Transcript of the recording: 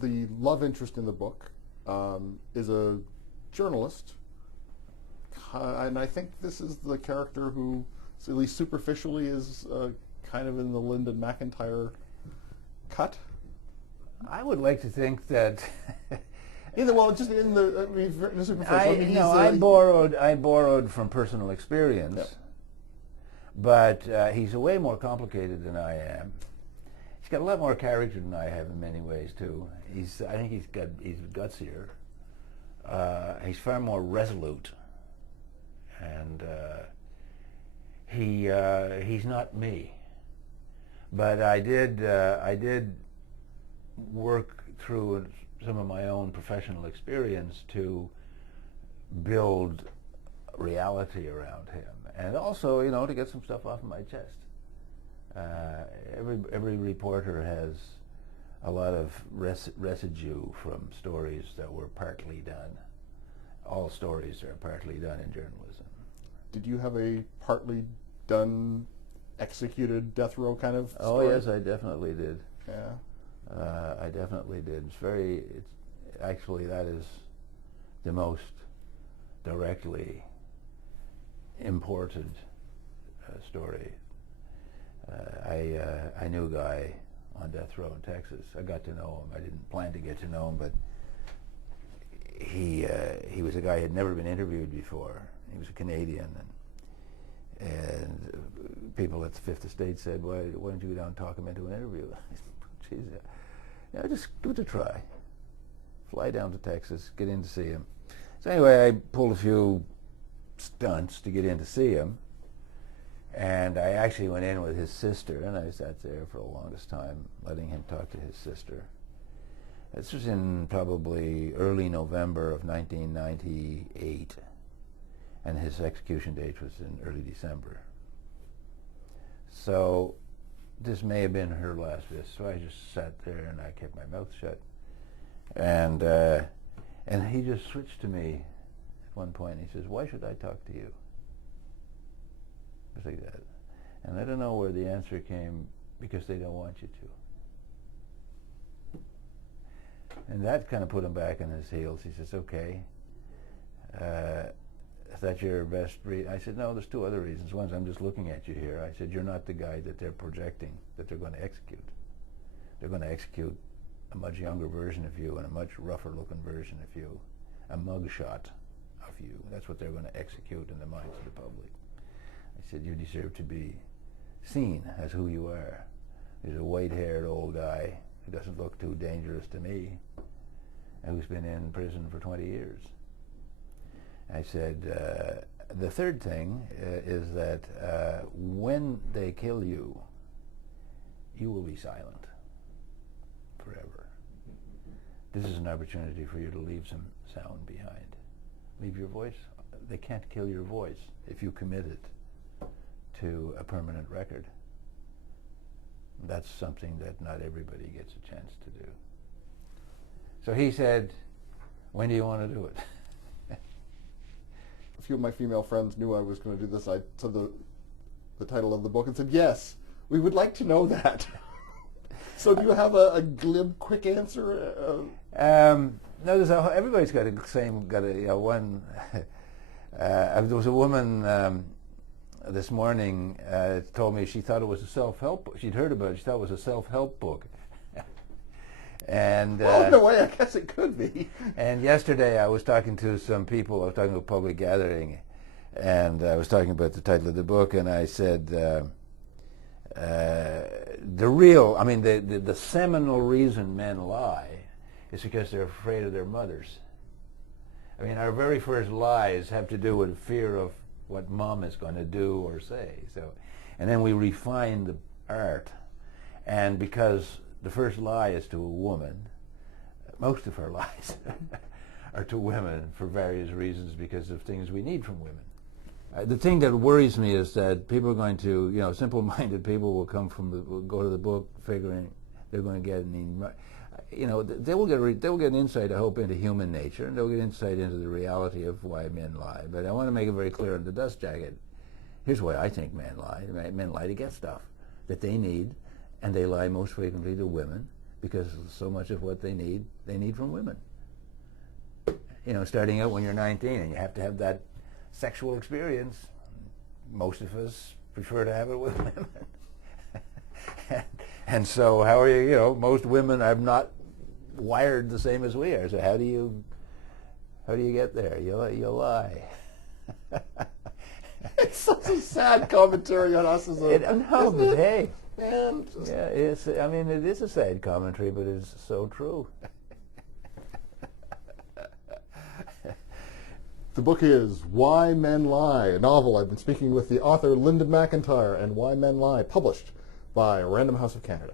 the love interest in the book is a journalist, and I think this is the character who, at least superficially, is kind of in the Linden MacIntyre cut. I would like to think that. Just in the. I mean, superficial. I borrowed from personal experience, Yep. But he's way more complicated than I am. He's got a lot more character than I have in many ways too. I think he's gutsier. He's far more resolute, and he's not me. But I did work through some of my own professional experience to build reality around him, and also, to get some stuff off of my chest. Every reporter has a lot of residue from stories that were partly done. All stories are partly done in journalism. Did you have a partly done, executed death row kind of story? Oh yes, I definitely did. Yeah. I definitely did. Actually, that is the most directly imported story. I knew a guy on death row in Texas. I got to know him. I didn't plan to get to know him, but he was a guy who had never been interviewed before. He was a Canadian, and people at the Fifth Estate said, why don't you go down and talk him into an interview? I said, geez, just give it a try. Fly down to Texas, get in to see him. So anyway, I pulled a few stunts to get in to see him, and I actually went in with his sister, and I sat there for the longest time letting him talk to his sister. This was in probably early November of 1998, and his execution date was in early December. So this may have been her last visit, so I just sat there and I kept my mouth shut. And he just switched to me at one point. He says, "Why should I talk to you?" Just like that. And I don't know where the answer came, because they don't want you to. And that kind of put him back on his heels. He says, "Okay, is that your best reason?" I said, "No, there's two other reasons. One is I'm just looking at you here." I said, "You're not the guy that they're projecting, that they're going to execute. They're going to execute a much younger version of you and a much rougher looking version of you, a mugshot of you. That's what they're going to execute in the minds of the public." I said, "You deserve to be seen as who you are. There's a white-haired old guy who doesn't look too dangerous to me, and who's been in prison for 20 years. I said, the third thing is that when they kill you, you will be silent forever. This is an opportunity for you to leave some sound behind. Leave your voice. They can't kill your voice if you commit it to a permanent record. That's something that not everybody gets a chance to do." So he said, "When do you want to do it?" A few of my female friends knew I was going to do this. I said the title of the book and said, "Yes, we would like to know that." So do you have a glib, quick answer? No, everybody's got one. There was a woman this morning told me she thought it was a self-help book. She'd heard about it. She thought it was a self-help book. And in a way, I guess it could be. And yesterday I was talking to some people. I was talking to a public gathering, and I was talking about the title of the book, and I said, the seminal reason men lie is because they're afraid of their mothers. I mean, our very first lies have to do with fear of what mom is going to do or say. So, and then we refine the art, and because the first lie is to a woman, most of our lies are to women for various reasons, because of things we need from women. The thing that worries me is that people are going to, simple-minded people will go to the book figuring they're going to get they will get an insight, I hope, into human nature, and they'll get insight into the reality of why men lie. But I want to make it very clear in the dust jacket. Here's why I think men lie. Men lie to get stuff that they need, and they lie most frequently to women because so much of what they need from women. You know, starting out when you're 19 and you have to have that sexual experience. Most of us prefer to have it with women. And so how are you, you know, most women are not wired the same as we are. So how do you get there? You lie. It's such a sad commentary on us as a... No, but hey. Man, yeah, I mean, it is a sad commentary, but it's so true. The book is Why Men Lie, a novel. I've been speaking with the author Linden MacIntyre, and Why Men Lie, published by Random House of Canada.